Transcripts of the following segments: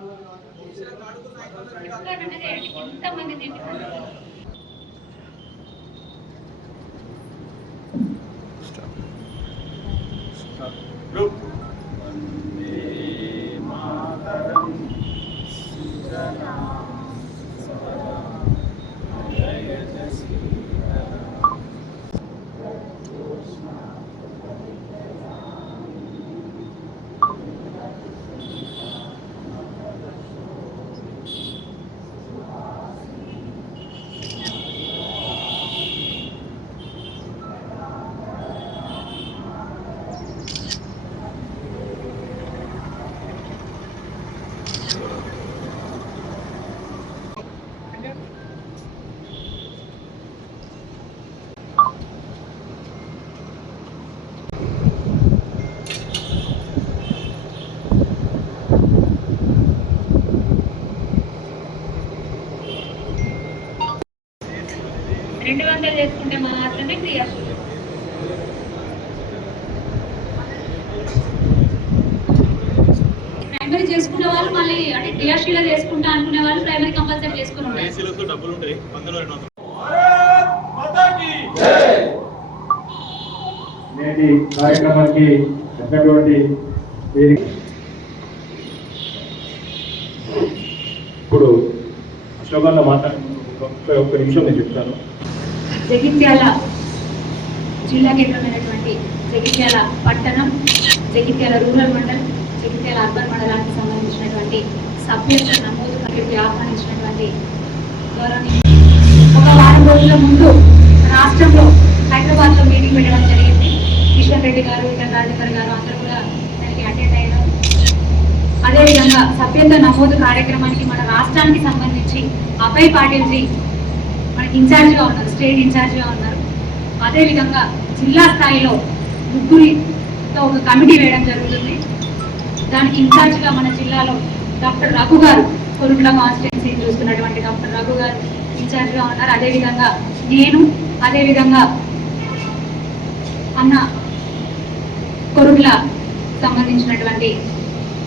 200 చేసుకుంటే మాత్రమే క్రియాశీలం. ప్రైమరీ చేసుకునే వాళ్ళు మళ్ళీ అంటే క్రియాశీల చేసుకుంటా అనుకునే వాళ్ళు ప్రైమరీ కంపల్సరీ చేసుకుని ఉంటారు. నేటి కార్యక్రమానికి ఇప్పుడు అశోకన్న మాట్లాడుతున్న ఒక్క నిమిషం నేను చెప్తాను. జగిత్యాల జిల్లా కేంద్రమైనటువంటి జగిత్యాల పట్టణం, జగిత్యాల రూరల్ మండలం, జగిత్యాల అర్బన్ మండలానికి సంబంధించినటువంటి సభ్యత్వ నమోదు కమిటీకి ఆహ్వానించినటువంటి ఒక వారం రోజుల ముందు రాష్ట్రంలో హైదరాబాద్ లో మీటింగ్ పెట్టడం జరిగింది. కిషన్ రెడ్డి గారు, ఇటన్ రాజేందర్ గారు అందరూ కూడా దానికి అటెండ్ అయ్యారు. అదేవిధంగా సభ్యత్వ నమోదు కార్యక్రమానికి మన రాష్ట్రానికి సంబంధించి అభయ్ పాటిల్జీ మనకి ఇన్ఛార్జ్గా ఉన్నారు, స్టేట్ ఇన్ఛార్జ్గా ఉన్నారు. అదేవిధంగా జిల్లా స్థాయిలో ముగ్గురితో ఒక కమిటీ వేయడం జరుగుతుంది. దానికి ఇన్ఛార్జ్గా మన జిల్లాలో డాక్టర్ రఘు గారు, కొరుట్ల కాన్స్టిట్యున్సీ చూస్తున్నటువంటి డాక్టర్ రఘు గారు ఇన్ఛార్జ్గా ఉన్నారు. అదేవిధంగా నేను, అదేవిధంగా అన్న కొరుట్ల సంబంధించినటువంటి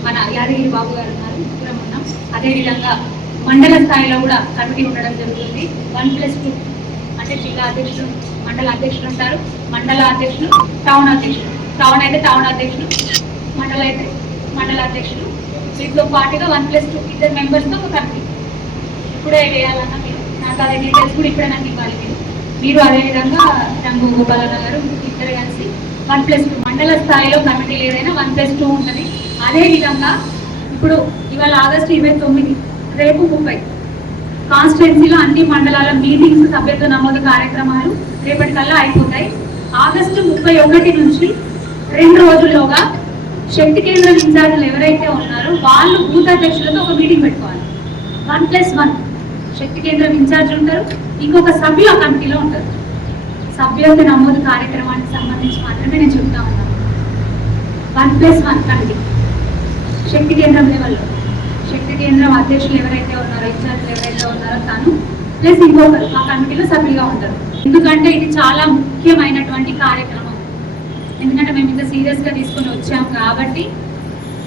మన యాదగిరి బాబు గారు ఉన్నారు, ముగ్గురం ఉన్నాం. అదేవిధంగా మండల స్థాయిలో కూడా కమిటీ ఉండడం జరుగుతుంది. 1+2 అంటే జిల్లా అధ్యక్షులు, మండల అధ్యక్షులు ఉంటారు, మండల అధ్యక్షులు, టౌన్ అధ్యక్షులు, టౌన్ అయితే టౌన్ అధ్యక్షులు, మండల అయితే మండల అధ్యక్షులు, వీటితో పాటుగా 1+2 2 మెంబర్స్తో ఒక కమిటీ. ఇప్పుడే వేయాలన్నా మీరు నాకు అదే డీటెయిల్స్ కూడా ఇప్పుడే నాకు ఇవ్వాలి మీరు అదేవిధంగా రంగు గోపాలన్న గారు ఇద్దరు కలిసి 1+2 మండల స్థాయిలో కమిటీలు ఏదైనా 1+2 ఉంటుంది. అదేవిధంగా ఇప్పుడు ఇవాళ ఆగస్టు 29, రేపు 30 కాన్స్టిట్యున్సీలో అన్ని మండలాల మీటింగ్స్, సభ్యత్వ నమోదు కార్యక్రమాలు రేపటికల్లా అయిపోతాయి. ఆగస్టు 31 నుంచి 2 రోజుల్లోగా శక్తి కేంద్రం ఇన్ఛార్జీలు ఎవరైతే ఉన్నారో వాళ్ళు బూత్ అధ్యక్షులతో ఒక మీటింగ్ పెట్టుకోవాలి. 1+1 శక్తి కేంద్రం ఇన్ఛార్జ్ ఉంటారు, ఇంకొక సభ్యుల కమిటీలో ఉంటారు. సభ్యత్వ నమోదు కార్యక్రమానికి సంబంధించి మాత్రమే నేను చెప్తా ఉన్నాను. 1+1 కమిటీ శక్తి కేంద్రం లెవెల్లో, శక్తి కేంద్రం అధ్యక్షులు ఎవరైతే ఉన్నారో, ఇన్ఛార్జీలు ఎవరైతే ఉన్నారో తను ప్లస్ ఇంకొకరు ఆ కమిటీలో సభ్యులుగా ఉంటారు. ఎందుకంటే ఇది చాలా ముఖ్యమైనటువంటి కార్యక్రమం. ఎందుకంటే మేము ఇంత సీరియస్గా తీసుకుని వచ్చాం కాబట్టి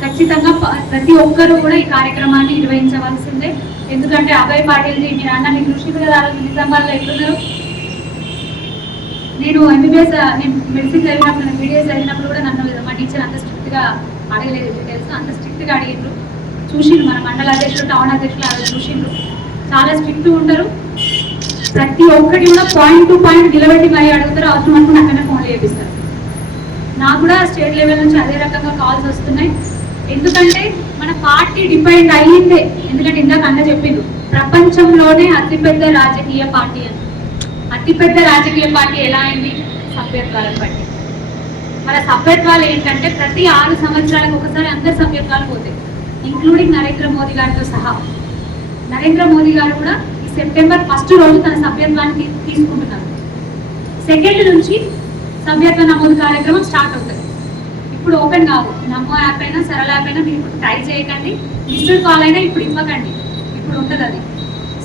ఖచ్చితంగా ప్రతి ఒక్కరూ కూడా ఈ కార్యక్రమాన్ని నిర్వహించవలసిందే. ఎందుకంటే అభయ్ పాటిల్జీ మీరు అన్న మీ కృషి కదా నిజామాబాద్లో ఎట్లున్నారు. నేను ఎంబీబీఎస్ నేను మెడిసిన్ చదివినప్పుడు, నేను బీడీఎస్ చదివినప్పుడు కూడా నన్ను మా టీచర్ అంత స్ట్రిక్ట్గా అడగలేదు, డీటెయిల్స్ అంత స్ట్రిక్ట్గా అడిగిండ్రు. చూసిండ్రు మన మండల అధ్యక్షులు, టౌన్ అధ్యక్షులు అలా చూసిండ్రు, చాలా స్ట్రిక్ట్ ఉంటారు. ప్రతి ఒక్కటి కూడా పాయింట్ టు పాయింట్ నిలబెట్టి మరీ అడుగుతారు. అవసరం అనుకుని అక్కడనే ఫోన్లు చేపిస్తారు. నాకు కూడా స్టేట్ లెవెల్ నుంచి అదే రకంగా కాల్స్ వస్తున్నాయి. ఎందుకంటే మన పార్టీ డిపెండ్ అయ్యిందే. ఎందుకంటే ఇందాక అన్న చెప్పిండు ప్రపంచంలోనే అతిపెద్ద రాజకీయ పార్టీ అని. అతిపెద్ద రాజకీయ పార్టీ ఎలా అయింది? సభ్యత్వాలను బట్టి. మన సభ్యత్వాలు ఏంటంటే ప్రతి 6 సంవత్సరాలకు ఒకసారి అందరి సభ్యత్వాలు పోతాయి, ఇంక్లూడింగ్ నరేంద్ర మోదీ గారితో సహా. నరేంద్ర మోదీ గారు కూడా ఈ సెప్టెంబర్ 1 రోజు తన సభ్యత్వాన్ని తీసుకుంటున్నారు. 2 నుంచి సభ్యత్వ నమోదు కార్యక్రమం స్టార్ట్ అవుతుంది. ఇప్పుడు ఓపెన్ కావు, నమో యాప్ అయినా సరళ యాప్ అయినా మీరు ఇప్పుడు ట్రై చేయకండి. మిస్డ్ కాల్ అయినా ఇప్పుడు ఇవ్వకండి, ఇప్పుడు ఉంటుంది. అది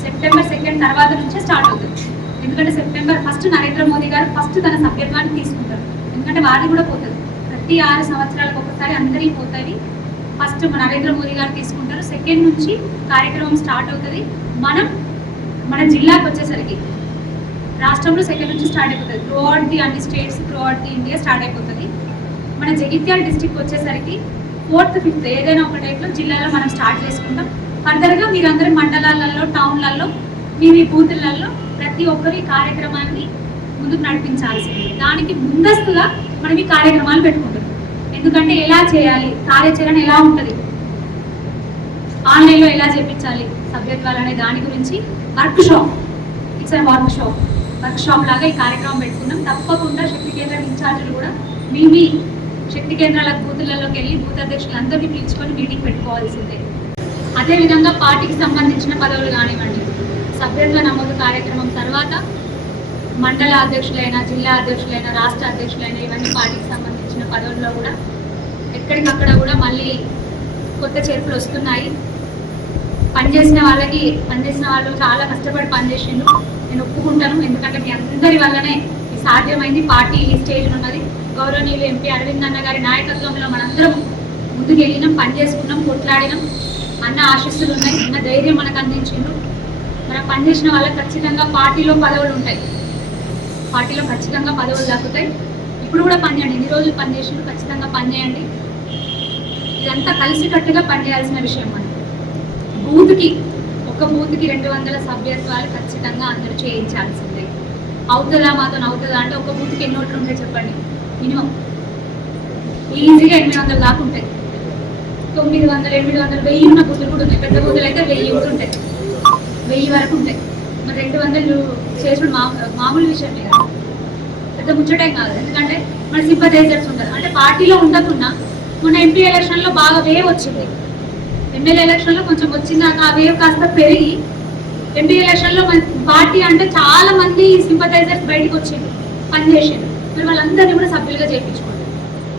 సెప్టెంబర్ 2 తర్వాత నుంచే స్టార్ట్ అవుతుంది. ఎందుకంటే సెప్టెంబర్ 1 నరేంద్ర మోదీ గారు ఫస్ట్ తన సభ్యత్వాన్ని తీసుకుంటారు. ఎందుకంటే వారి కూడా పోతుంది, ప్రతి 6 సంవత్సరాలకు ఒకసారి అందరికీ పోతుంది. ఫస్ట్ మన నరేంద్ర మోదీ గారు తీసుకుంటారు. సెకండ్ నుంచి కార్యక్రమం స్టార్ట్ అవుతుంది. మన జిల్లాకు వచ్చేసరికి రాష్ట్రంలో సెకండ్ నుంచి స్టార్ట్ అయిపోతుంది. త్రూ అవుట్ ది అన్ని states, through out the India start అయిపోతుంది. మన జగిత్యాల డిస్టిక్ వచ్చేసరికి 4th, 5th ఏదైనా ఒక టైప్లో జిల్లాలో మనం స్టార్ట్ చేసుకుంటాం. ఫర్దర్గా మీరందరూ మండలాలలో, టౌన్లలో, మీ బూతులలో ప్రతి ఒక్కరి కార్యక్రమాన్ని ముందుకు నడిపించాల్సింది. దానికి ముందస్తుగా మనం ఈ కార్యక్రమాలు పెట్టుకుంటాం. ఎందుకంటే ఎలా చేయాలి, కార్యాచరణ ఎలా ఉంటుంది, ఆన్లైన్లో ఎలా చేపించాలి సభ్యత్వాలు అనే దాని గురించి వర్క్ షాప్ లాగా ఈ కార్యక్రమం పెట్టుకున్నాం. తప్పకుండా శక్తి కేంద్రం ఇన్ఛార్జీలు కూడా మీ శక్తి కేంద్రాల బూతులలోకి వెళ్ళి బూత్ అధ్యక్షులందరినీ పిలుచుకొని మీటింగ్ పెట్టుకోవాల్సిందే. అదేవిధంగా పార్టీకి సంబంధించిన పదవులు కానివ్వండి, సభ్యత్వ నమోదు కార్యక్రమం తర్వాత మండల అధ్యక్షులైన, జిల్లా అధ్యక్షులైన, రాష్ట్ర అధ్యక్షులైన ఇవన్నీ పార్టీకి సంబంధించిన పదవుల్లో కూడా ఎక్కడికక్కడ కూడా మళ్ళీ కొత్త చేర్పులు వస్తున్నాయి. పనిచేసిన వాళ్ళు చాలా కష్టపడి పనిచేసిండ్రు, నేను ఒప్పుకుంటాను. ఎందుకంటే మీ అందరి వల్లనే సాధ్యమైంది. పార్టీ ఈ స్టేజ్ ఉన్నది. గౌరవనీయులు ఎంపీ అరవింద్ అన్న గారి నాయకత్వంలో మనందరం ముందుకు వెళ్ళినాం, పనిచేసుకున్నాం, కొట్లాడినాం. అన్న ఆశీస్సులు ఉన్నాయి, అన్న ధైర్యం మనకు అందించిండ్రు. మనం పనిచేసిన వాళ్ళకి ఖచ్చితంగా పార్టీలో పదవులు ఉంటాయి, పార్టీలో ఖచ్చితంగా పదవులు దక్కుతాయి. ఇప్పుడు కూడా పనిచేయండి, ఎన్ని రోజులు పనిచేసిండ్రు, ఖచ్చితంగా పనిచేయండి. ఇదంతా కలిసికట్టుగా పనిచేయాల్సిన విషయం. మనం ఒక బూత్కి 200 సభ్యత్వాలు ఖచ్చితంగా అందరూ చేయించాల్సిందే. అవుతుందా మాతో అవుతుందా అంటే ఒక బూత్కి ఎన్ని ఓట్లు ఉంటాయి చెప్పండి? మినిమం ఈజీగా 800 దాకా ఉంటాయి. 900, 800, 1000 ఉన్న బూతులు కూడా ఉన్నాయి. పెద్ద బూతులు అయితే 1000 ఉంటాయి, 1000 వరకు ఉంటాయి. మరి 200 చేసుడు మామూలు విషయమే కదా, పెద్ద ముచ్చటేం కాదు. ఎందుకంటే మన సింపథైజర్స్ ఉంటారు. అంటే పార్టీలో ఉండకున్నా మొన్న ఎంపీ ఎలక్షన్లో బాగా వేవ్ వచ్చింది, ఎమ్మెల్యే ఎలక్షన్లో కొంచెం వచ్చిందాక ఆ వేవ్ కాస్త పెరిగి ఎంపీ ఎలక్షన్లో మన పార్టీ అంటే చాలా మంది సింపథైజర్స్ బయటకు వచ్చింది, పనిచేసింది. మరి వాళ్ళందరినీ కూడా సభ్యులుగా చేయించుకోండి.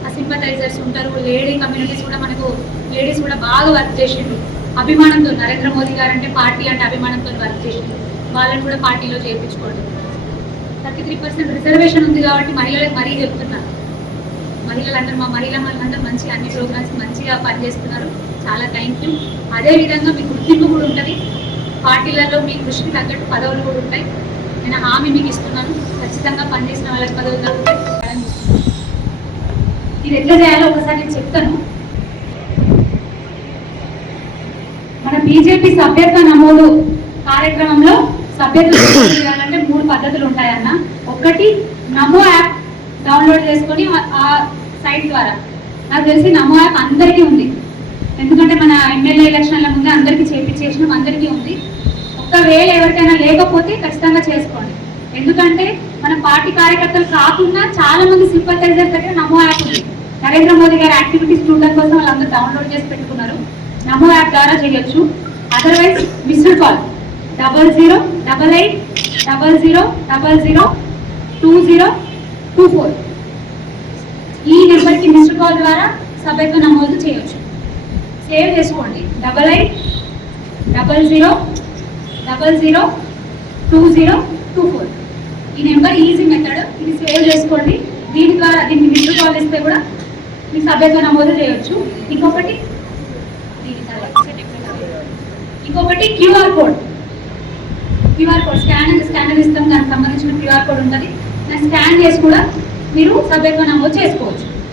ఆ సింపథైజర్స్ ఉంటారు, లేడీ కమ్యూనిటీస్ కూడా, మనకు లేడీస్ కూడా బాగా వర్క్ చేసిండ్రు. అభిమానంతో నరేంద్ర మోదీ గారు అంటే పార్టీ అంటే అభిమానంతో వర్క్ చేసిండ్రు. వాళ్ళని కూడా పార్టీలో చేయించుకోండి. 33% రిజర్వేషన్ ఉంది కాబట్టి మహిళలకు మరీ చెప్తున్నారు. మహిళలందరూ మా మహిళలందరూ మంచిగా అన్ని ప్రోగ్రామ్స్ మంచిగా పనిచేస్తున్నారు. చాలా థ్యాంక్ యూ. అదేవిధంగా మీ గుర్తింపు కూడా ఉంటుంది. పార్టీలలో మీ కృషికి తగ్గట్టు పదవులు కూడా ఉంటాయి. నేను హామీ మీకు ఇస్తున్నాను, ఖచ్చితంగా పనిచేసిన వాళ్ళకి పదవులు తగ్గుతాయి. ఇది ఎట్లా చేయాలో ఒకసారి నేను చెప్తాను. మన బీజేపీ సభ్యత్వ నమోదు కార్యక్రమంలో సభ్యత్వం చేయాలంటే 3 పద్ధతులు ఉంటాయన్న. ఒకటి, నమో యాప్ డౌన్లోడ్ చేసుకొని ఆ సైట్ ద్వారా. నాకు తెలిసి నమో యాప్ అందరికీ ఉంది, ఎందుకంటే మన ఎమ్మెల్యే ఎలక్షన్ల ముందే అందరికీ చేపించేసినాం, అందరికీ ఉంది. ఒకవేళ ఎవరికైనా లేకపోతే ఖచ్చితంగా చేసుకోండి. ఎందుకంటే మన పార్టీ కార్యకర్తలు కాకుండా చాలా మంది సింపథైజర్స్ దగ్గర నమో యాప్ ఉంది. నరేంద్ర మోదీ గారి యాక్టివిటీస్ చూడడం కోసం వాళ్ళందరూ డౌన్లోడ్ చేసి పెట్టుకున్నారు. నమో యాప్ ద్వారా చేయొచ్చు. అదర్వైజ్ మిస్డ్ కాల్ 008800002024 ఈ నెంబర్కి మిస్డ్ కాల్ ద్వారా సభ్యత్వ నమోదు చేయొచ్చు. సేవ్ చేసుకోండి, 8800002024 ఈ నెంబర్ ఈజీ మెథడ్. ఇది సేవ్ చేసుకోండి. దీని ద్వారా దీనికి మిస్డ్ కాల్ ఇస్తే కూడా మీ సభ్యత్వ నమోదు చేయొచ్చు. ఇంకొకటి క్యూఆర్ కోడ్ స్కానర్ ఇస్తాం, దానికి సంబంధించిన క్యూఆర్ కోడ్ ఉంటుంది. దాన్ని స్కాన్ చేసి కూడా మీరు సభ్యత్వ నమోదు చేసుకోవచ్చు.